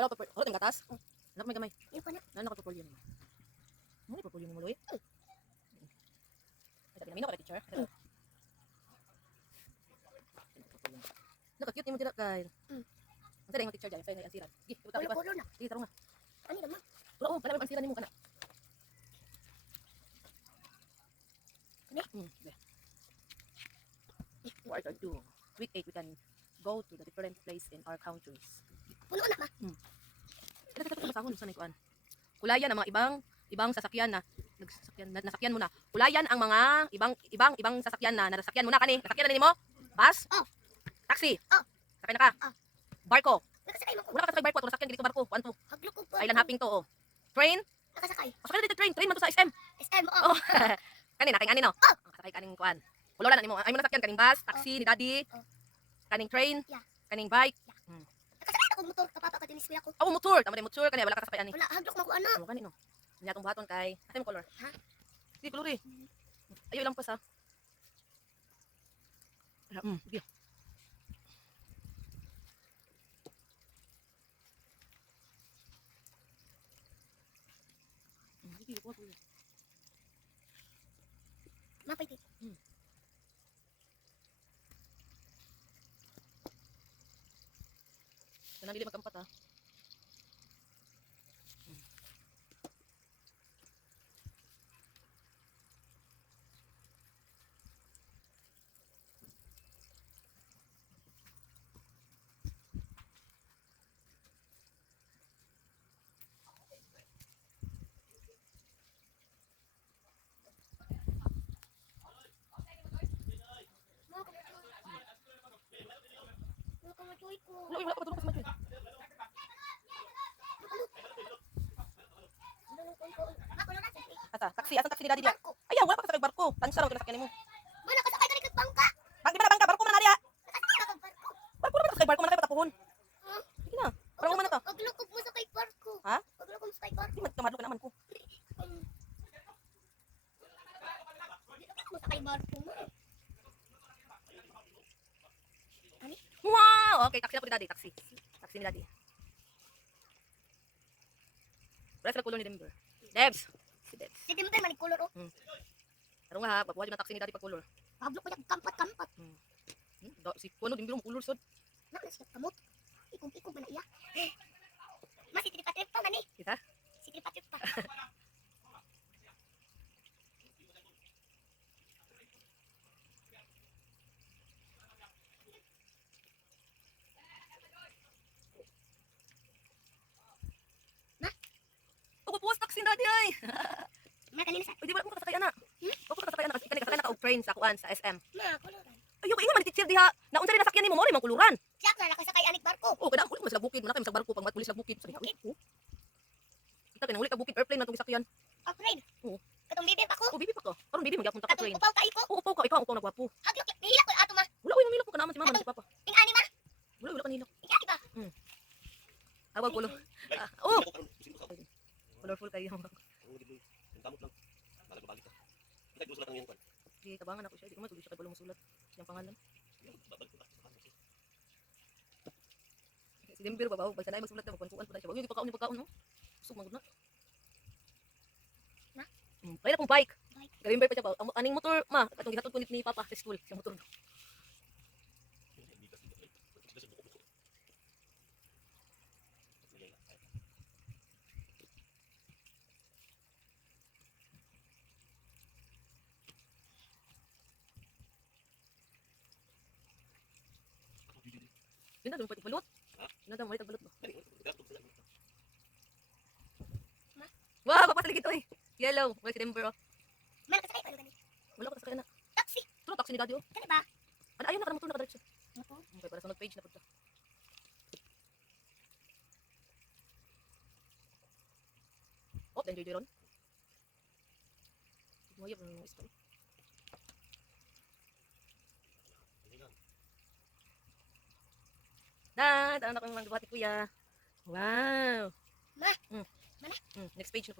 Wala pa wala tayong gatas. Anak may gamay. Yung ko na. Nana nakapurpulyo mo. Mo ni purpulyo mo loy. Ay tabi na teacher. Naka-cute ni mo dira kay. Asa dai ang teacher dai, say ansiran. Gi, puta Wala pa. kulo na. Sige, tarong nga. Ano naman? Wala oh, wala may ansiran nimo kana. Kani? What are do? Week 8 we can go to the different place in our countries. Puno na ma. Ito masahon sa kuan. Kulayan ang mga ibang sasakyan na nasakyan mo na. Kulayan ang mga ibang sasakyan na nasakyan mo na kani. Nasakyan na nimo? Bus? Oh. Taxi? Oh. Sakay na ka? Oh. Barko? Nakasakay mo ko. Wala ka sakay barko, ato nasakyan dito barko. 1 2. Haglok ko. Island hopping to oh. Train? Nakasakay. Pasakay na dito train man to sa SM. SM mo. Oh. Kani nakay ani no? Oh. Sakay kaning kuan. Kulola na nimo. Ay mo nasakyan kaning bus, taxi ni daddy. Oh. Kaning train? Yeah. Kaning bike? Nakasakay ako motor kapapa ka dinis ko. Oh, motor. Tama din motor kani wala ka sakay ani. Wala haglok mo ko ano. Ano kani no? Nya tong buhaton kay. Asa mo color? Ha? Di color eh. Ayo lang pa sa. Sige. Sige, ko ko. Mapay ti. Kanang dili magkampat ha. Wala wala pa tulog sa madyo. Ata, taxi, asan taxi ni daddy dia? Ayaw, wala pa ka sa barko. Tansya raw kinasakyan nimo. Mo nakasakay ka kag bangka. Bang di ba na bangka barko man na dia? Nakasakay ka kag barko. Barko na sa barko man kay patapuhon. Sige na. Parang man na to. Haglok mo sa kay barko. Ha? Haglok mo sa kay barko. Di magkamadlo ka naman ko. Mo sa kay barko mo. Wow! Okay, taxi na po ni daddy, taxi. Taxi ni daddy. Wala sila kulong ni Denver. Debs! Si Debs. Si Dimber man color oh. Pero nga ha, pagkuha yung taxi ni daddy pag kulor. Haglok ko kampat. Si Kuano Denver mo kulor sod. Na siya kamot. Ikog man na iya. Mas itripatrip pa man eh. Kita? Si tripatrip pa. Pagpupuwas taxi ni daddy ay! Ma kanina sa. Uy, di ba mo kasakay ana? Huwag ko kasakay ana kasi kanina kasakay na ka og train sa kuan sa SM. Ma koloran. Ayaw, ingon man teacher diha. Naunsa rin nasakyan nimo mo rin mang kuluran. Siya na nakasakay anik barko. Oh, kada ulit mo sila bukid, manakay mo sa barko pag pulis sa bukid. Sabi Bukid? ko. Kita kinang ulit ka bukid airplane man tong sakyan. Upgrade. Oo. Katong bibi pa ko. Oh, bibi pa ko. Karon bibi magyapon ta ka Katong train. upaw ka iko. Oo, upaw ka, ikaw ang upaw na gwapo. Haglok nihila ko ato ma. Wala uy nangilak ko ka naman si mama na si papa. Ing ani ma. Wala kanila. Ing ba? Awag kulo. Oh, colorful kayo. Di tabangan ako siya. Di ko matulog siya kay balong musulat. Siyang pangalan. Si Denver babaw, pag sanay magsulat na magkuan-kuan po na siya. Wag yung ipakaon ni pagkaon no. Usog magud na. Na? Kaya na kong bike. Bike. Galing bike pa siya ba? Aning motor ma, katong gihatod ko ni papa sa school, siyang motor. Yun na, doon pwede balot. Yun na, doon balot ba? Wow, papasalig ito eh. Yellow. Wala si Denver oh. Ma nakasakay pa gani. Wala ko nasakay na. Taxi. Ito taxi ni daddy oh. Kani ba? Ano, ayun na ka na motor nakadiretso. Motor. Okay, para sa page na punta. Oh, then JJ ron. Mayroon ng isa. Tara na kami mga bati kuya. Wow. Ma. Next page na po.